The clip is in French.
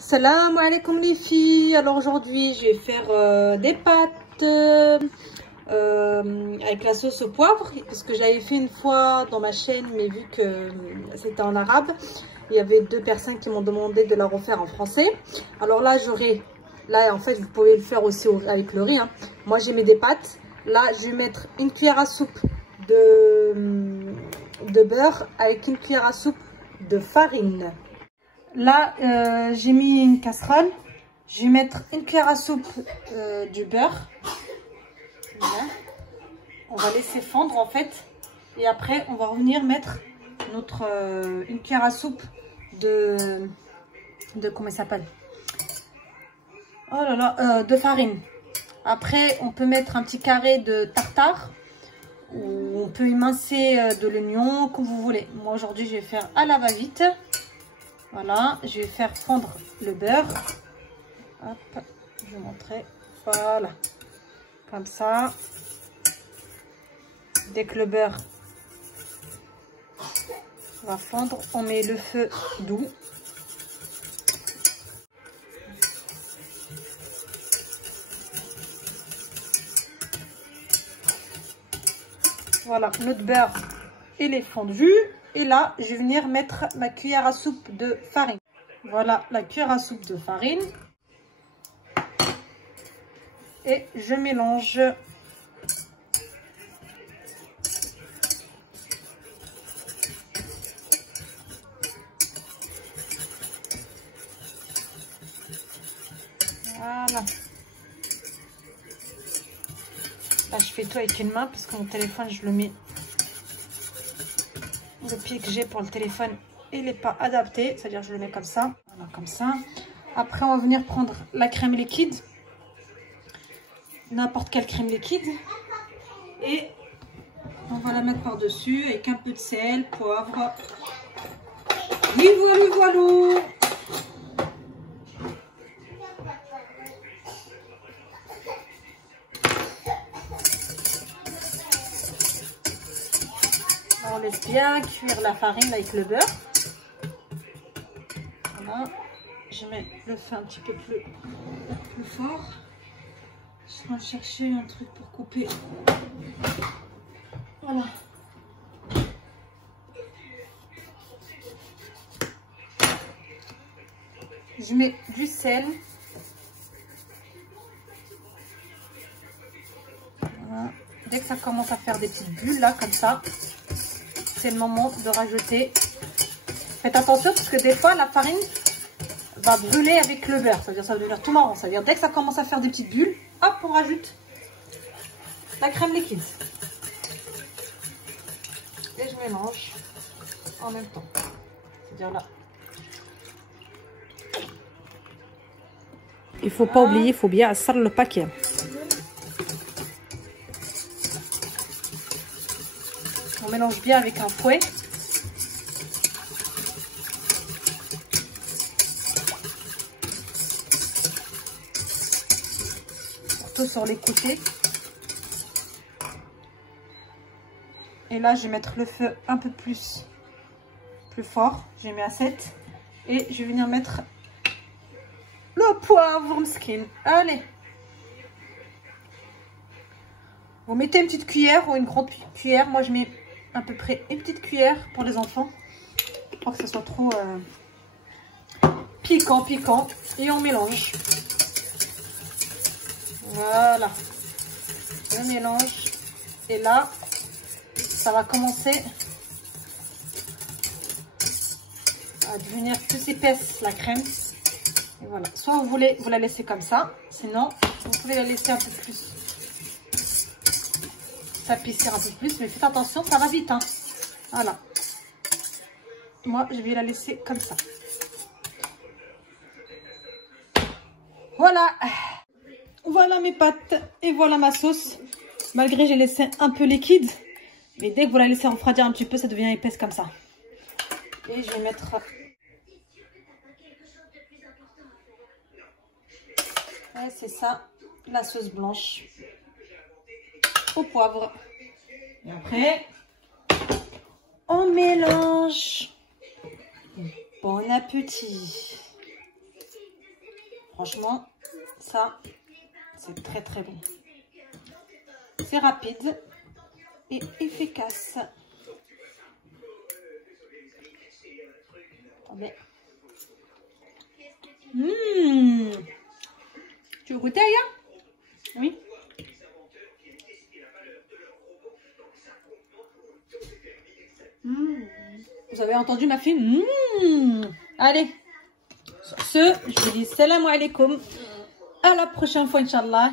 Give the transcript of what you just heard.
Salam alaikum les filles. Alors aujourd'hui je vais faire des pâtes avec la sauce au poivre, parce que j'avais fait une fois dans ma chaîne, mais vu que c'était en arabe, il y avait 2 personnes qui m'ont demandé de la refaire en français. Alors là en fait vous pouvez le faire aussi avec le riz, hein. Moi j'ai mis des pâtes. Là je vais mettre une cuillère à soupe de beurre avec une cuillère à soupe de farine. Là, j'ai mis une casserole. Je vais mettre une cuillère à soupe du beurre. Voilà. On va laisser fondre en fait. Et après, on va revenir mettre une cuillère à soupe de comment il s'appelle? Oh là là, de farine. Après, on peut mettre un petit carré de tartare. Ou on peut émincer de l'oignon, comme vous voulez. Moi, aujourd'hui, je vais faire à la va-vite. Voilà, je vais faire fondre le beurre. Hop, je vais vous montrer. Voilà, comme ça. Dès que le beurre va fondre, on met le feu doux. Voilà, notre beurre, il est fondu. Et là, je vais venir mettre ma cuillère à soupe de farine. Voilà la cuillère à soupe de farine. Et je mélange. Voilà. Là, je fais tout avec une main parce que mon téléphone, je le mets. Le pied que j'ai pour le téléphone, il n'est pas adapté, c'est-à-dire je le mets comme ça, voilà, comme ça. Après on va venir prendre la crème liquide, n'importe quelle crème liquide, et on va la mettre par dessus avec un peu de sel, poivre. Oui, voilà, voilà. On laisse bien cuire la farine avec le beurre. Voilà. Je mets le feu un petit peu plus fort. Je suis en train de chercher un truc pour couper. Voilà. Je mets du sel. Voilà. Dès que ça commence à faire des petites bulles là, comme ça, c'est le moment de rajouter. Faites attention parce que des fois la farine va brûler avec le beurre, c'est-à-dire ça va devenir tout marron. C'est-à-dire dès que ça commence à faire des petites bulles, hop, on rajoute la crème liquide. Et je mélange en même temps. C'est-à-dire là. Il faut pas oublier, il faut bien asseoir le paquet. On mélange bien avec un fouet. Surtout sur les côtés. Et là, je vais mettre le feu un peu plus fort. J'ai mis à 7. Et je vais venir mettre le poivre skin. Allez. Vous mettez une petite cuillère ou une grande cuillère. Moi, je mets à peu près une petite cuillère pour les enfants. Pour que ce soit trop piquant. Et on mélange. Voilà. Je mélange. Et là, ça va commencer à devenir plus épaisse la crème. Et voilà. Soit vous voulez vous la laisser comme ça. Sinon, vous pouvez la laisser un peu plus. S'épaissir un peu plus, mais faites attention, ça va vite, hein. Voilà. Moi, je vais la laisser comme ça. Voilà. Voilà mes pâtes et voilà ma sauce. Malgré j'ai laissé un peu liquide, mais dès que vous la laissez refroidir un petit peu, ça devient épaisse comme ça. Et je vais mettre... Ouais, c'est ça, la sauce blanche au poivre. Et après, on mélange. Bon appétit. Franchement, ça, c'est très très bon. C'est rapide et efficace. Attendez. Tu veux goûter, Aya? Oui. Vous avez entendu ma fille? Allez. Sur ce, je vous dis salam alaikum. À la prochaine fois, Inch'Allah.